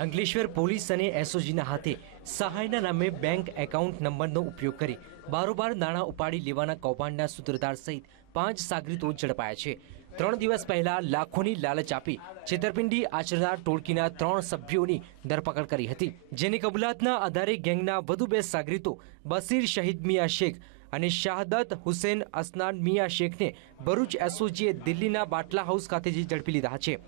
Ankleshwar police અને એસઓજીના હાથે સહાયના નામે બેંક એકાઉન્ટ નંબરનો ઉપયોગ કરી બારોબાર નાણાં ઉપાડી લેવાના કૌભાંડના સૂત્રધાર સહિત પાંચ સાગરીતો ઝડપાયા છે. ત્રણ દિવસ પહેલા લાખોની લાલચ આપી છેતરપિંડી આચરનાર ટોળકીના ત્રણ સભ્યોની ધરપકડ કરી હતી, જેની કબૂલાતના આધારે ગેંગના વધુ બે સાગરીતો બસીર શહીદ મિયા શેખ અને શાહદત હુસેન અસનાન મિયા શેખને ભરૂચ એસઓજીએ દિલ્હીના બાટલા હાઉસ ખાતેથી ઝડપી લીધા છે.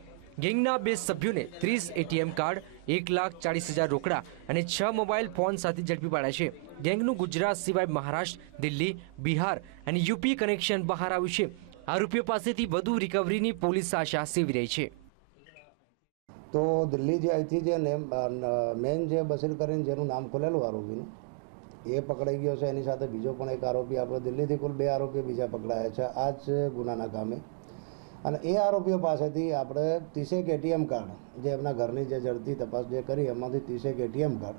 ગેંગના બે સભ્યોને ત્રીસ એટીએમ કાર્ડ, એક લાખ ચાળીસ હજાર રોકડા અને છ મોબાઈલ ફોન સાથે ઝડપી પાડ્યા છે. ગેંગનું ગુજરાત સિવાય મહારાષ્ટ્ર, દિલ્હી, બિહાર અને યુપી કનેક્શન બહાર આવ્યું છે. આરોપીઓ પાસેથી વધુ રિકવરીની પોલીસ આશા સેવી રહી છે. તો દિલ્હી જે અહીંથી જે નેમ મેન જે બસીર કરીને જેનું નામ ખોલેલું આરોપીનું, એ પકડાઈ ગયો છે. એની સાથે બીજો પણ એક આરોપી, આપણે દિલ્હીથી કુલ બે આરોપીઓ બીજા પકડાયા છે. આ જ ગુનાના કામે અને એ આરોપીઓ પાસેથી આપણે ત્રીસેક એટીએમ કાર્ડ, જે એમના ઘરની જે ઝડપી તપાસ જે કરી, એમાંથી ત્રીસેક એટીએમ કાર્ડ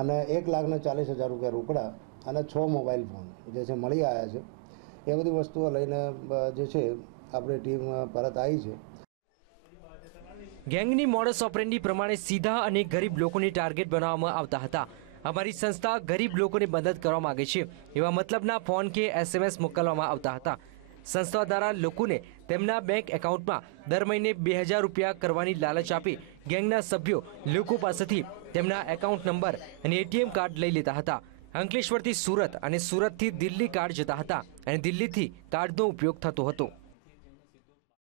અને એક લાખને ચાલીસ હજાર રૂપિયા રોકડા અને છ મોબાઈલ ફોન જે છે મળી આવ્યા છે. એ બધી વસ્તુઓ લઈને જે છે, આપણી ટીમ પરત આવી છે. ગેંગની મોડસ ઓપરેન્ડી પ્રમાણે સીધા અને ગરીબ લોકોને ટાર્ગેટ બનાવવામાં આવતા હતા. અમારી સંસ્થા ગરીબ લોકોને મદદ કરવા માગે છે, એવા મતલબના ફોન કે એસએમએસ મોકલવામાં આવતા હતા. સંસ્થા દ્વારા લોકોને તેમના બેંક એકાઉન્ટમાં દર મહિને બે હજાર રૂપિયા કરવાની લાલચ આપી ગેંગના સભ્યો લોકો પાસેથી તેમના એકાઉન્ટ નંબર અને એટીએમ કાર્ડ લઈ લેતા હતા. અંકલેશ્વરથી સુરત અને સુરતથી દિલ્હી કાર્ડ જતા હતા અને દિલ્હીથી કાર્ડનો ઉપયોગ થતો હતો.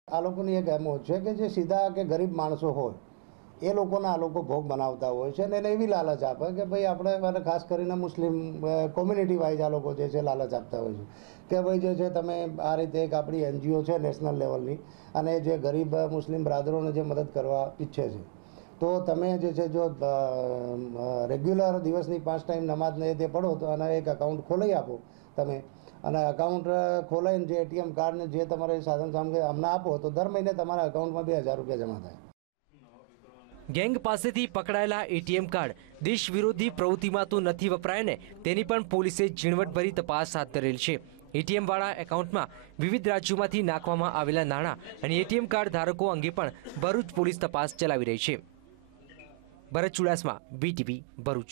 આ લોકોની એક એમો છે કે જે સીધા કે ગરીબ માણસો હોય. એ લોકોના આ લોકો ભોગ બનાવતા હોય છે અને એને એવી લાલચ આપે કે ભાઈ આપણે મને ખાસ કરીને મુસ્લિમ કોમ્યુનિટી વાઇઝ આ લોકો જે છે લાલચ આપતા હોય છે. કે ભાઈ જે છે તમે આ રીતે એક આપણી એનજીઓ છે નેશનલ લેવલની અને જે ગરીબ મુસ્લિમ બ્રાદરોને જે મદદ કરવા ઈચ્છે છે. તો તમે જે છે જો રેગ્યુલર દિવસની પાંચ ટાઈમ નમાજને તે પડો તો અને એક અકાઉન્ટ ખોલાવી આપો તમે. અને અકાઉન્ટ ખોલાવીને જે એટીએમ કાર્ડને જે તમારે સાધન સામગ્રી અમને આપો તો દર મહિને તમારા અકાઉન્ટમાં બે હજાર રૂપિયા જમા થાય. ગેંગ પાસેથી પકડાયેલા એટીએમ કાર્ડ દેશ વિરોધી પ્રવૃત્તિમાં તો નથી વપરાય ને, તેની પણ પોલીસે ઝીણવટભરી તપાસ હાથ ધરેલ છે. એટીએમવાળા એકાઉન્ટમાં વિવિધ રાજ્યોમાંથી નાખવામાં આવેલા નાણાં અને એટીએમ કાર્ડ ધારકો અંગે પણ ભરૂચ પોલીસ તપાસ ચલાવી રહી છે. ભરત ચુડાસમા બીટીવી ભરૂચ.